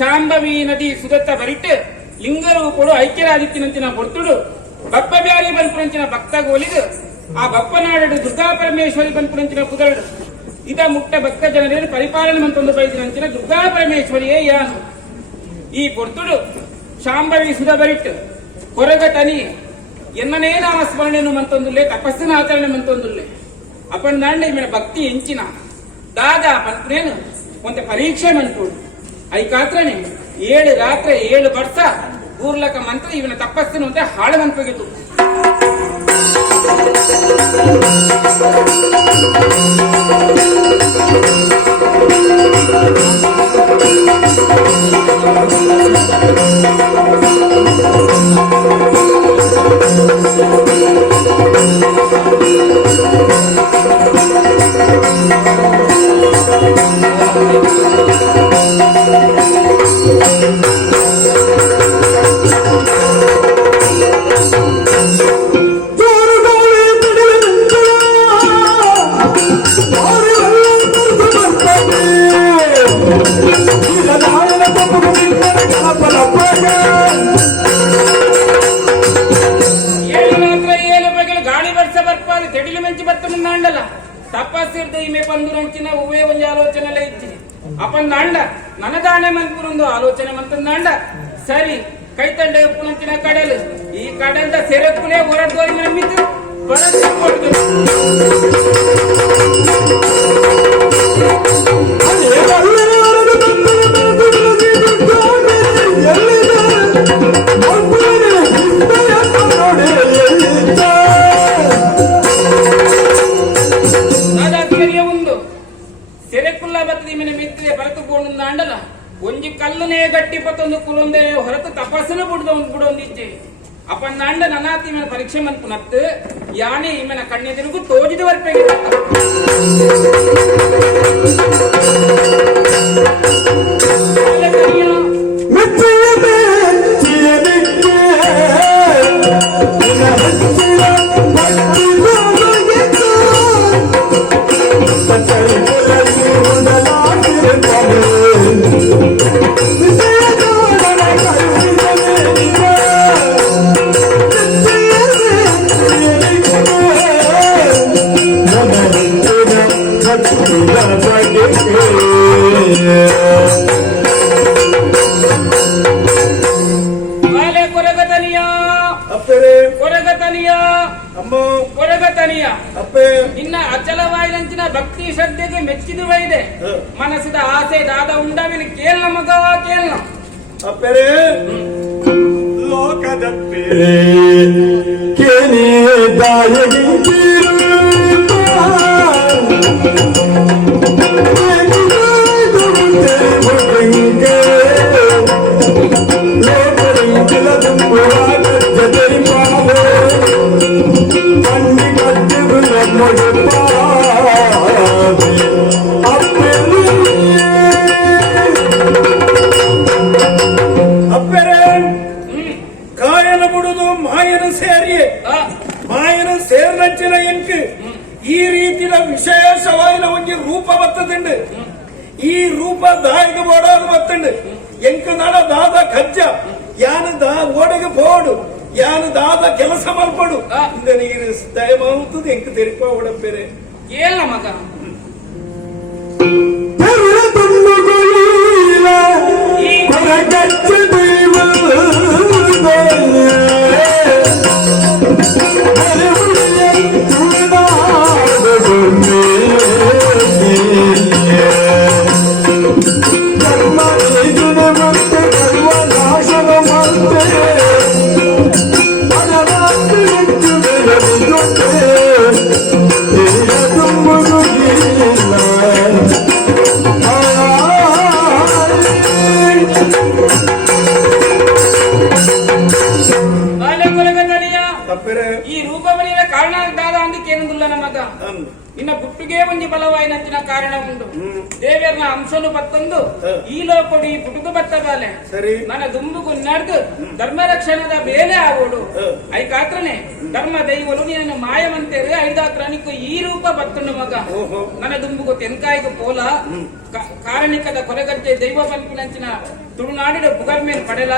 ಶಾಂಭವಿ ನದಿ ಸುದತ್ತ ಬರಿಟ್ಟು ಲಿಂಗರೂಪಡು ಐಕ್ಯರಾದಿತ್ಯನಂಚಿನ ಹೊರ್ತುಡು ಬಪ್ಪ ಬ್ಯಾರಿ ಬನ್ಪುರಂಚಿನ ಭಕ್ತಗೋಲಿದು ಆ ಬಪ್ಪನಾಡು ದುರ್ಗಾ ಪರಮೇಶ್ವರಿ ಬನ್ಪುರಂಚಿನ ಕುದರಡು ಇದ ಮುಕ್ತ ಭಕ್ತ ಜನರನ್ನು ಪರಿಪಾಲನೆ ಮಂತೊಂದು ಬಯಸಿನಂಚಿನ ದುರ್ಗಾ ಪರಮೇಶ್ವರಿಯೇ ಯಾನು ಈ ಪೊರ್ತುಡು ಶಾಂಭವಿ ಸುಧ ಬರಿಟ್ಟು ಕೊರಗ ತನಿ ಎನ್ನನೇ ನಾಮಸ್ಮರಣೆಯನ್ನು ಮಂತೊಂದುಲ್ಲೆ ತಪಸ್ಸಿನ ಆಚರಣೆ ಮಂತೊಂದುಲ್ಲೆ ಅಪ್ಪಂದಾಂಡ ಇಮನ ಭಕ್ತಿ ಎಂಚಿನ ದಾದಾ ಪಂತ್ರೇನು ಒಂತೆ ಪರೀಕ್ಷೆ ಮಂತೋಡು ಐಕಾತ್ರನೆ 7 ರಾತ್ರಿ 7 ವರ್ಷ ಊರ್ಲಕ ಮಂತ್ರ ಇವನ ತಪಸ್ಸಿನ ಅಂತ ಹಾಳು ಮಂತ್ರಿತು ತಪಸ್ಸಿರ್ದು ಇಮೆ ಪಂದುರಂಚಿನ ಉವೇ ಒಂದು ಆಲೋಚನೆ ಇತ್ತು ಅಪ್ಪಂದಾಂಡ ನನದಾನೆ ಮಂತ್ಪುರೊಂದು ಆಲೋಚನೆ ಮಂತಂದಾಂಡ ಸರಿ ಕೈತಂಡ ಪುನಂಚಿನ ಕಡಲು ಈ ಕಡಲ್ದ ಸೆರಕುಲೇ ಹೊರದೋರಿ ನಂಬಿತು ಅಂಡಲ ಒಂಜಿ ಕಲ್ಲನೇ ಗಟ್ಟಿ ಪತ್ತೊಂದು ಕುಲೊಂದೆ ಹೊರತು ತಪಸ್ಸನ್ನು ಬಿಡೊಂದಿಜ್ಜೆ ಅಪ್ಪಣ್ಣ ಅಂಡ ನನಾತಿ ಮೇಲೆ ಪರೀಕ್ಷೆ ಮನ್ಪುನತ್ತು ಯಾನೇ ಇಮನ ಕಣ್ಣೆದಿರುಗು ತೋಜಿದ ವರ್ಪೆಗೆ ಇನ್ನ ಅಚಲವಾಯಿನಂಚಿನ ಭಕ್ತಿ ಶ್ರದ್ಧೆಗೆ ಮೆಚ್ಚಿದುವೈದೆ ಮನಸ್ಸಿದ ಆಸೆ ದಾದ ಉಂಡವಿನ ಕೇಳ್ನ ಮಗ ಕೇಳ್ನ ಅಪ್ಪರೇ ಲೋಕದ ಕೇನೆ ದಾಯಗಿ ಈ ರೀತಿಯ ವಿಶೇಷವಾದ ಒಂದು ರೂಪ ಬರ್ತದಂಡು ಈ ರೂಪ ದಾಯಿಗ ಬೋಡಾದು ಬತ್ತಂಡು ಎಂಕ ನಡ ದಾದ ಕಜ್ಜ ಯಾನು ಓಡೆಗೆ ಪೋಡು ಯಾನು ದಾದ ಕೆಲಸ ಮಲ್ಪಡು ಇಂದ ನೀರು ದಯಮಾವುತ್ತದೆ ಎಂಕ ತೆರಿಪ ಓಡಪ್ಪೇರೆ ಏನ ಮಗ Yo ಈ ರೂಪವನಿಯ ಕಾರಣ ದಾದ ಅಂದಕ್ಕೆ ಏನಂದಿಲ್ಲ ನಮಗ ಅಂದ್. ನಿನ್ನ ಪುಟ್ಟಿಗೆ ಒಂಜಿ ಬಲವಾಯಿನಂಚಿನ ಕಾರಣ ಉಂಟು ದೇವರನ ಅಂಶನು ಬತ್ತೊಂದು ಈ ಲೋಕಡು ಈ ಪುಟುಕು ಬತ್ತ ಬಾಲೆ ಸರಿ ನನ್ನ ದುಂಬುಗು ನಡೆದು ಧರ್ಮ ರಕ್ಷಣದ ಬೇಲೆ ಆಗೋಡು ಐಕಾತ್ರನೆ ಧರ್ಮ ದೈವಲು ನೀನು ಮಾಯವಂತೇರಿ ಐದಾತ್ರ ನಿಕ್ಕು ಈ ರೂಪ ಬತ್ತುಂಡು ಮಗ ಓಹೋ ನನ್ನ ದುಂಬುಗು ತೆನ್ಕಾಯಿಗೂ ಪೋಲ ಕಾರಣಿಕದ ಕೊಲೆಗಜ್ಜೆ ದೈವ ಪಂಪಿನಂಚಿನ ತುಳುನಾಡಿನ ಬುಗರ್ಮೇಲ್ ಪಡೆಲ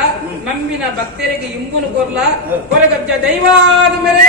ನಂಬಿನ ಭಕ್ತರಿಗೆ ಇಂಬುನು ಕೊರ್ಲ ಕೊಲೆಗಜ್ಜ ದೈವಾದ ಮೇಲೆ